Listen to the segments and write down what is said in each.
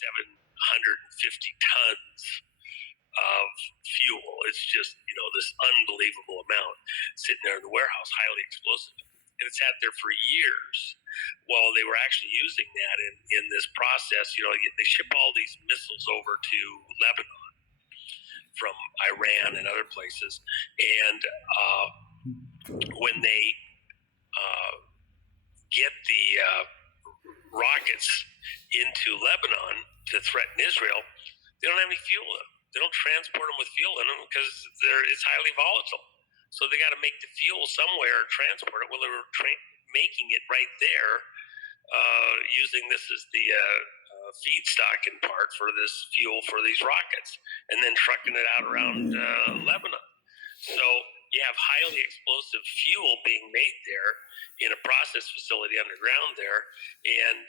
750 tons of fuel. It's just, this unbelievable amount sitting there in the warehouse, highly explosive. And it sat there for years while they were actually using that in this process. They ship all these missiles over to Lebanon from Iran and other places. And when they get the rockets into Lebanon to threaten Israel, they don't have any fuel in them. They don't transport them with fuel in them because it's highly volatile. So they got to make the fuel somewhere, transport it. Well, they were making it right there, using this as the feedstock in part for this fuel for these rockets, and then trucking it out around Lebanon. So you have highly explosive fuel being made there in a process facility underground there. And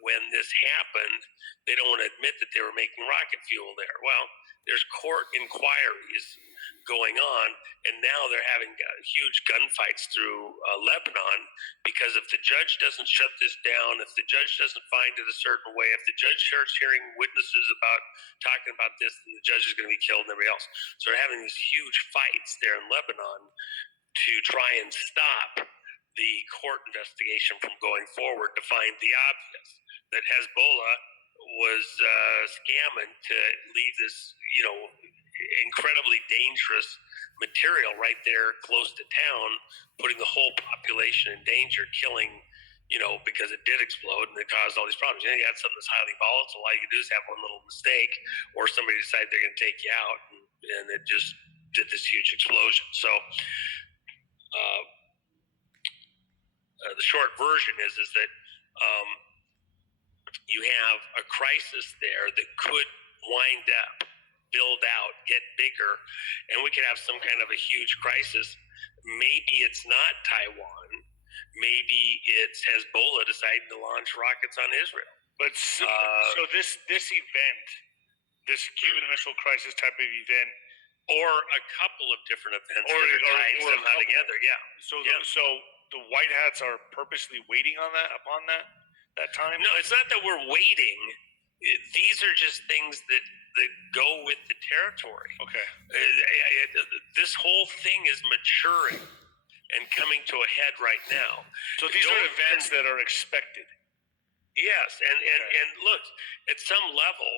when this happened, they don't want to admit that they were making rocket fuel there. Well, there's court inquiries going on, and now they're having huge gunfights through Lebanon, because if the judge doesn't shut this down, if the judge doesn't find it a certain way, if the judge starts hearing witnesses talking about this, then the judge is going to be killed and everybody else. So they're having these huge fights there in Lebanon to try and stop the court investigation from going forward, to find the obvious, that Hezbollah was scamming to leave this, incredibly dangerous material right there close to town, putting the whole population in danger, killing, because it did explode and it caused all these problems. You had something that's highly volatile. All you can do is have one little mistake, or somebody decide they're going to take you out, and it just did this huge explosion. So the short version is that you have a crisis there that could wind up, build out, get bigger, and we could have some kind of a huge crisis. Maybe it's not Taiwan. Maybe it's Hezbollah deciding to launch rockets on Israel. But so this event, this Cuban Missile Crisis type of event, or a couple of different events that are tied somehow together, yeah. So the White Hats are purposely waiting on that time? No, it's not that we're waiting. These are just things that go with the territory. Okay. This whole thing is maturing and coming to a head right now. So these are events that are expected. Yes, and look, at some level,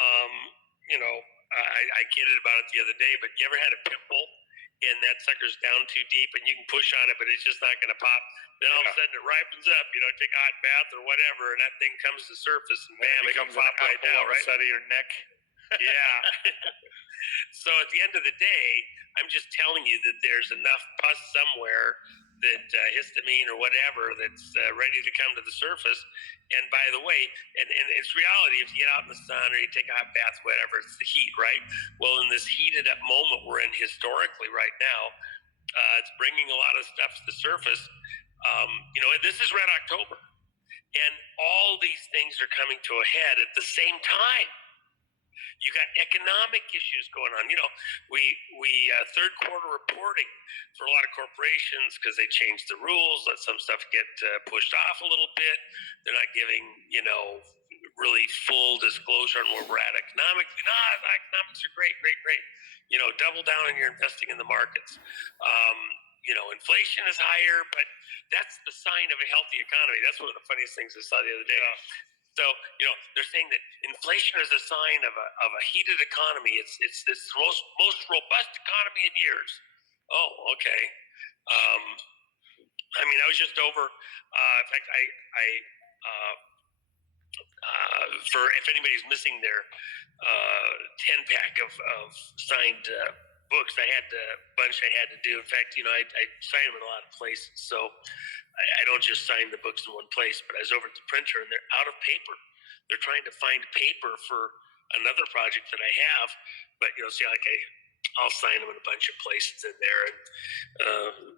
I kidded about it the other day, but you ever had a pimple and that sucker's down too deep and you can push on it, but it's just not going to pop? Then all of a sudden it ripens up, take a hot bath or whatever, and that thing comes to the surface and bam, it can pop right down, right? Side of your neck. Yeah. So at the end of the day, I'm just telling you that there's enough pus somewhere that histamine or whatever that's ready to come to the surface. And by the way, and it's reality, if you get out in the sun or you take a hot bath, whatever, it's the heat, right? Well, in this heated up moment we're in historically right now, it's bringing a lot of stuff to the surface. This is Red October, and all these things are coming to a head at the same time. You got economic issues going on. We third quarter reporting for a lot of corporations, because they changed the rules, let some stuff get pushed off a little bit. They're not giving, really full disclosure on where we're at economically. No, economics are great. Double down on your investing in the markets. Inflation is higher, but that's the sign of a healthy economy. That's one of the funniest things I saw the other day. Yeah. So, they're saying that inflation is a sign of a heated economy. It's this most robust economy in years. Oh, okay. I was just over. In fact, for if anybody's missing their 10-pack of signed books, I had a bunch I had to do. In fact, I sign them in a lot of places. So I don't just sign the books in one place, but I was over at the printer and they're out of paper. They're trying to find paper for another project that I have, but I'll sign them in a bunch of places in there. And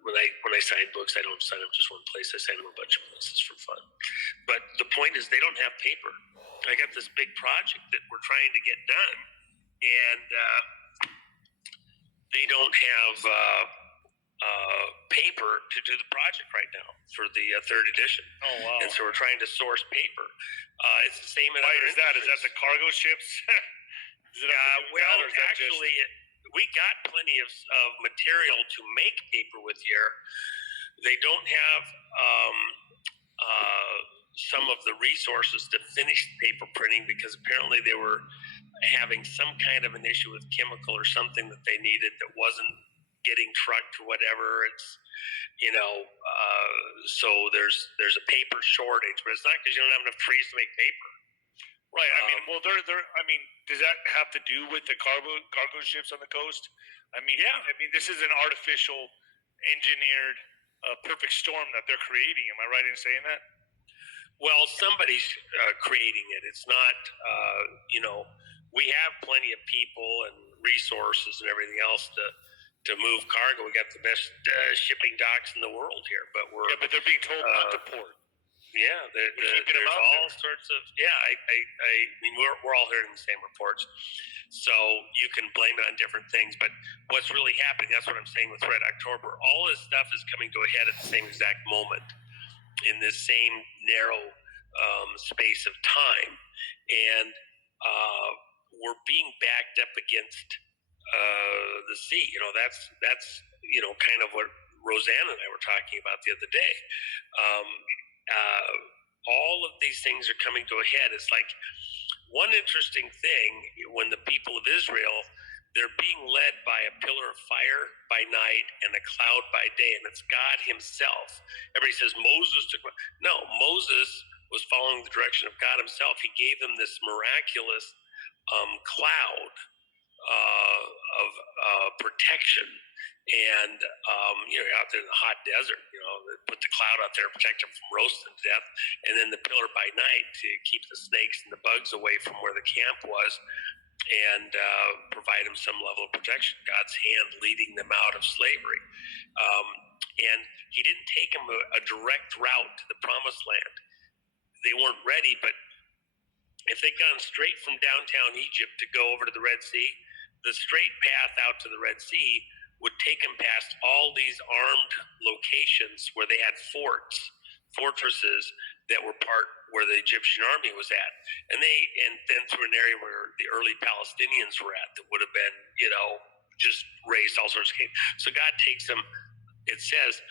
when I sign books, I don't sign them just one place. I sign them a bunch of places for fun. But the point is, they don't have paper. I got this big project that we're trying to get done, and they don't have paper to do the project right now for the third edition. Oh, wow. And so we're trying to source paper. It's the same in Why other is that? Is industries. that the cargo ships? Is it well, actually, we got plenty of material to make paper with here. They don't have some of the resources to finish paper printing because apparently they were having some kind of an issue with chemical or something that they needed that wasn't getting trucked or whatever. It's so there's a paper shortage, but it's not because you don't have enough trees to make paper. Right. I mean, well, does that have to do with the cargo ships on the coast? I mean, yeah. I mean, this is an artificial, engineered, perfect storm that they're creating. Am I right in saying that? Well, somebody's creating it. It's not, we have plenty of people and resources and everything else to move cargo. We got the best shipping docks in the world here, but but they're being told not to port. Yeah, there's all sorts of. Yeah, I mean, we're all hearing the same reports, so you can blame it on different things. But what's really happening? That's what I'm saying with Red October. All this stuff is coming to a head at the same exact moment, in this same narrow space of time, and we're being backed up against the sea. That's kind of what Rosanna and I were talking about the other day. All of these things are coming to a head. It's like one interesting thing when the people of Israel, they're being led by a pillar of fire by night and a cloud by day, and it's God himself. Everybody says Moses took. No, Moses was following the direction of God himself. He gave them this miraculous cloud of protection. And, out there in the hot desert, they put the cloud out there to protect them from roasting to death. And then the pillar by night to keep the snakes and the bugs away from where the camp was and provide them some level of protection. God's hand leading them out of slavery. And he didn't take them a direct route to the promised land. They weren't ready, but if they'd gone straight from downtown Egypt to go over to the Red Sea, the straight path out to the Red Sea would take them past all these armed locations where they had fortresses that were part where the Egyptian army was at, and then through an area where the early Palestinians were at that would have been, just raised all sorts of caves. So God takes them. It says,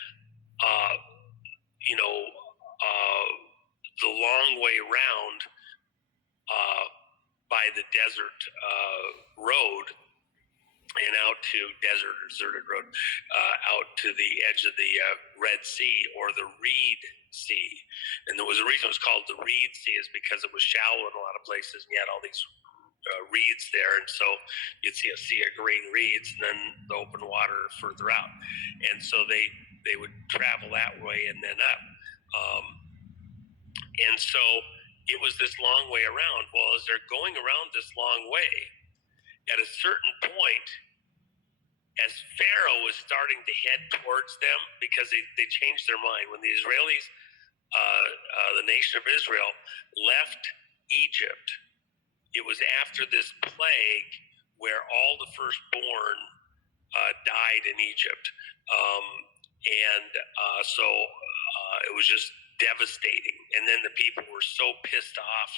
the long way around by the desert road. And out to deserted road, out to the edge of the Red Sea or the Reed Sea. And there was a reason it was called the Reed Sea is because it was shallow in a lot of places, and you had all these reeds there, and so you'd see a sea of green reeds, and then the open water further out. And so they would travel that way and then up. And so it was this long way around. Well, as they're going around this long way, at a certain point, as Pharaoh was starting to head towards them, because they changed their mind. When the Israelis, the nation of Israel, left Egypt, it was after this plague where all the firstborn died in Egypt. So it was just devastating. And then the people were so pissed off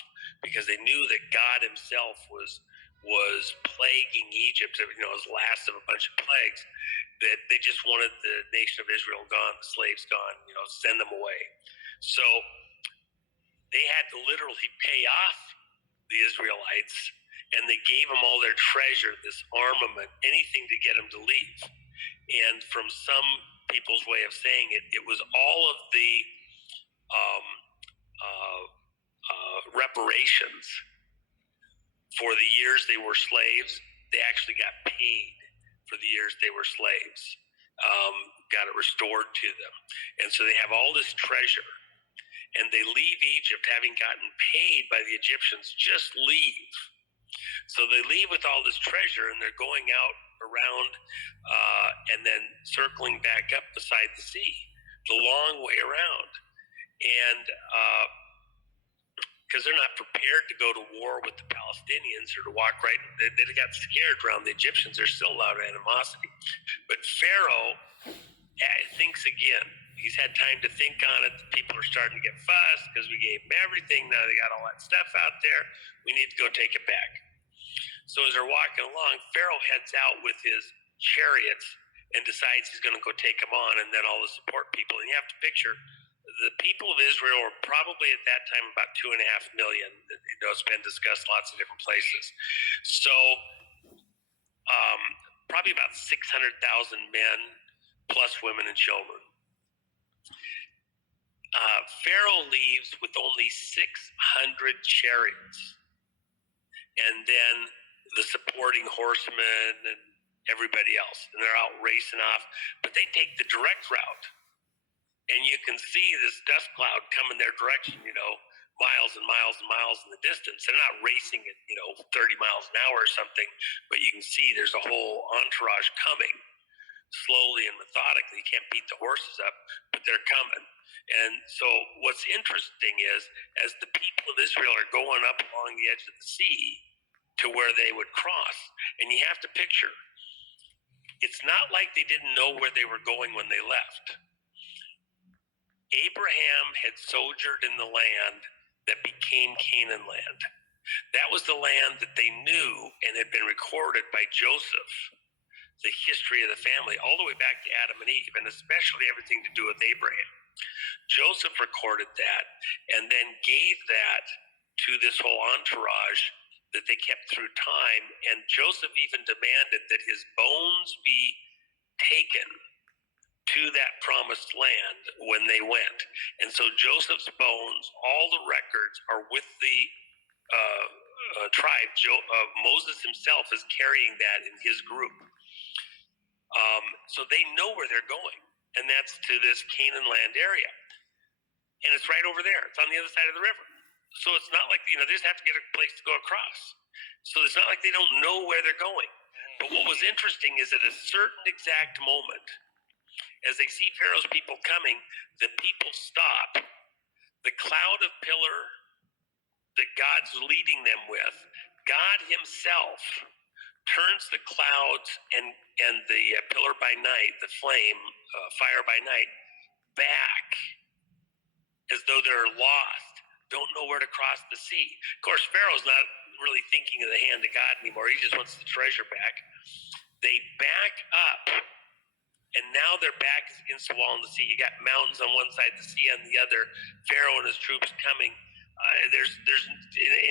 because they knew that God himself was plaguing Egypt, as last of a bunch of plagues, that they just wanted the nation of Israel gone, the slaves gone, send them away. So they had to literally pay off the Israelites, and they gave them all their treasure, this armament, anything to get them to leave. And from some people's way of saying it, it was all of the reparations for the years they were slaves. They actually got paid for the years they were slaves, got it restored to them. And so they have all this treasure, and they leave Egypt having gotten paid by the Egyptians, just leave. So they leave with all this treasure, and they're going out around and then circling back up beside the sea, the long way around. And because they're not prepared to go to war with the Palestinians or to walk right. They got scared around the Egyptians. There's still a lot of animosity. But Pharaoh thinks again. He's had time to think on it. People are starting to get fussed because we gave them everything. Now they got all that stuff out there. We need to go take it back. So as they're walking along, Pharaoh heads out with his chariots and decides he's going to go take them on, and then all the support people. And you have to picture the people of Israel were probably at that time about 2.5 million. It's been discussed lots of different places. So probably about 600,000 men plus women and children. Pharaoh leaves with only 600 chariots, and then the supporting horsemen and everybody else, and they're out racing off. But they take the direct route, and you can see this dust cloud coming their direction, miles and miles and miles in the distance. They're not racing at 30 miles an hour or something, but you can see there's a whole entourage coming slowly and methodically. You can't beat the horses up, but they're coming. And so what's interesting is, as the people of Israel are going up along the edge of the sea to where they would cross, and you have to picture, it's not like they didn't know where they were going when they left. Abraham had sojourned in the land that became Canaan land. That was the land that they knew and had been recorded by Joseph, the history of the family, all the way back to Adam and Eve, and especially everything to do with Abraham. Joseph recorded that and then gave that to this whole entourage that they kept through time. And Joseph even demanded that his bones be taken to that promised land when they went. And so Joseph's bones, all the records are with the tribe. Moses himself is carrying that in his group. So they know where they're going, and that's to this Canaan land area. And it's right over there. It's on the other side of the river. So it's not like, they just have to get a place to go across. So it's not like they don't know where they're going. But what was interesting is at a certain exact moment, as they see Pharaoh's people coming, the people stop. The cloud of pillar that God's leading them with, God himself turns the clouds and the pillar by night, the flame, fire by night, back as though they're lost, don't know where to cross the sea. Of course, Pharaoh's not really thinking of the hand of God anymore. He just wants the treasure back. They back up, and now their back is against the wall in the sea. You got mountains on one side, the sea on the other, Pharaoh and his troops coming. And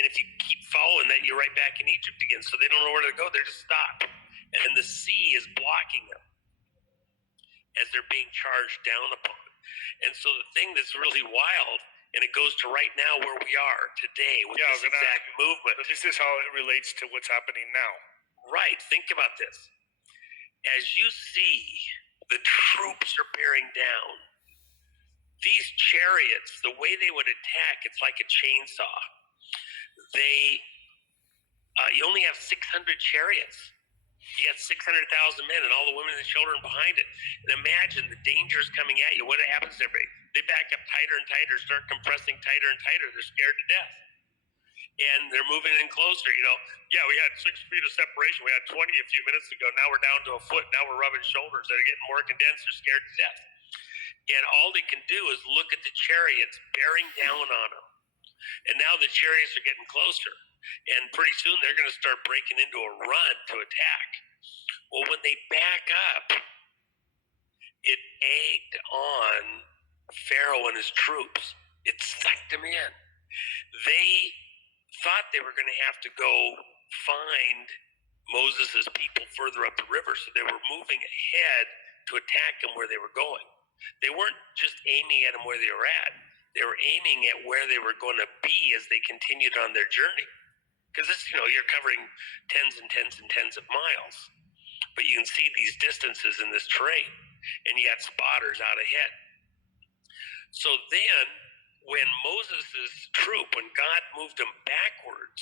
if you keep following that, you're right back in Egypt again. So they don't know where to go. They're just stopped. And the sea is blocking them as they're being charged down upon. And so the thing that's really wild, and it goes to right now where we are today with this exact movement. But this is how it relates to what's happening now. Right. Think about this. As you see the troops are bearing down, these chariots, the way they would attack, it's like a chainsaw. You only have 600 chariots. You got 600,000 men and all the women and children behind it. And imagine the dangers coming at you. What happens to everybody? They back up tighter and tighter, start compressing tighter and tighter. They're scared to death. And they're moving in closer. Yeah, we had 6 feet of separation. We had 20 a few minutes ago. Now we're down to a foot. Now we're rubbing shoulders. They're getting more condensed. They're scared to death. And all they can do is look at the chariots bearing down on them. And now the chariots are getting closer. And pretty soon they're going to start breaking into a run to attack. Well, when they back up, it egged on Pharaoh and his troops. It sucked them in. They thought they were going to have to go find Moses' people further up the river. So they were moving ahead to attack them where they were going. They weren't just aiming at them where they were at. They were aiming at where they were going to be as they continued on their journey. Because this, you're covering tens and tens and tens of miles. But you can see these distances in this terrain. And you got spotters out ahead. So then, when Moses' troop, when God moved them backwards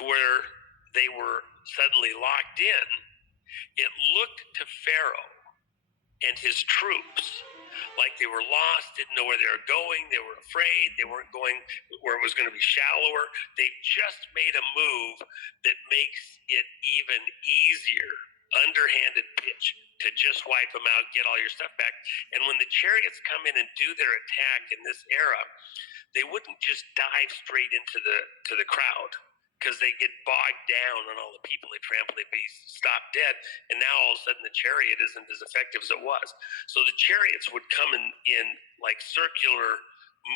to where they were suddenly locked in, it looked to Pharaoh and his troops like they were lost, didn't know where they were going, they were afraid, they weren't going where it was going to be shallower. They just made a move that makes it even easier underhanded pitch to just wipe them out, get all your stuff back. And when the chariots come in and do their attack in this era, they wouldn't just dive straight into the crowd, because they get bogged down on all the people they trample, they'd be stopped dead. And now all of a sudden the chariot isn't as effective as it was. So the chariots would come in like circular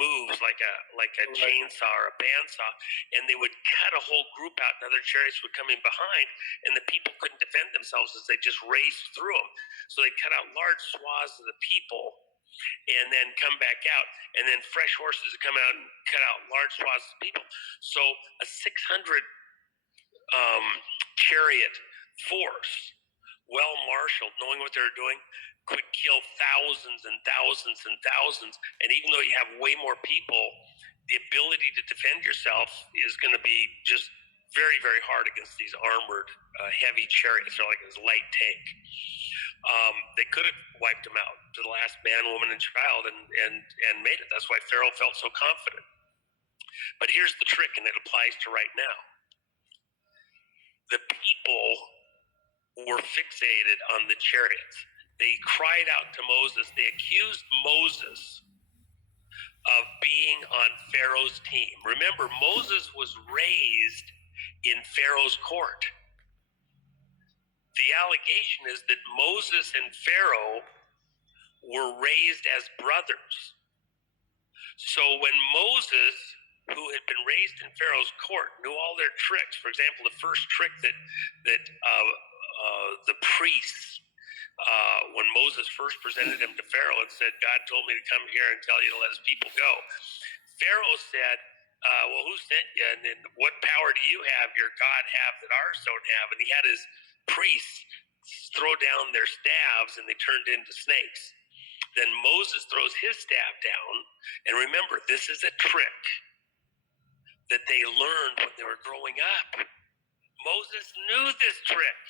moves, like a right. chainsaw or a bandsaw, and they would cut a whole group out, and other chariots would come in behind, and the people couldn't defend themselves as they just raced through them. So they cut out large swaths of the people and then come back out, and then fresh horses would come out and cut out large swaths of people. So a 600 chariot force, well marshaled, knowing what they're doing, could kill thousands and thousands and thousands. And even though you have way more people, the ability to defend yourself is going to be just very, very hard against these armored heavy chariots. They're like this light tank. They could have wiped them out to the last man, woman, and child and made it. That's why Pharaoh felt so confident. But here's the trick, and it applies to right now. The people were fixated on the chariots. They cried out to Moses. They accused Moses of being on Pharaoh's team. Remember, Moses was raised in Pharaoh's court. The allegation is that Moses and Pharaoh were raised as brothers. So when Moses, who had been raised in Pharaoh's court, knew all their tricks, for example, the first trick that the priests, when Moses first presented him to Pharaoh and said, God told me to come here and tell you to let his people go. Pharaoh said, well, who sent you? And then what power do you have, your God have, that ours don't have? And he had his priests throw down their staves, and they turned into snakes. Then Moses throws his staff down, and remember, this is a trick that they learned when they were growing up. Moses knew this trick.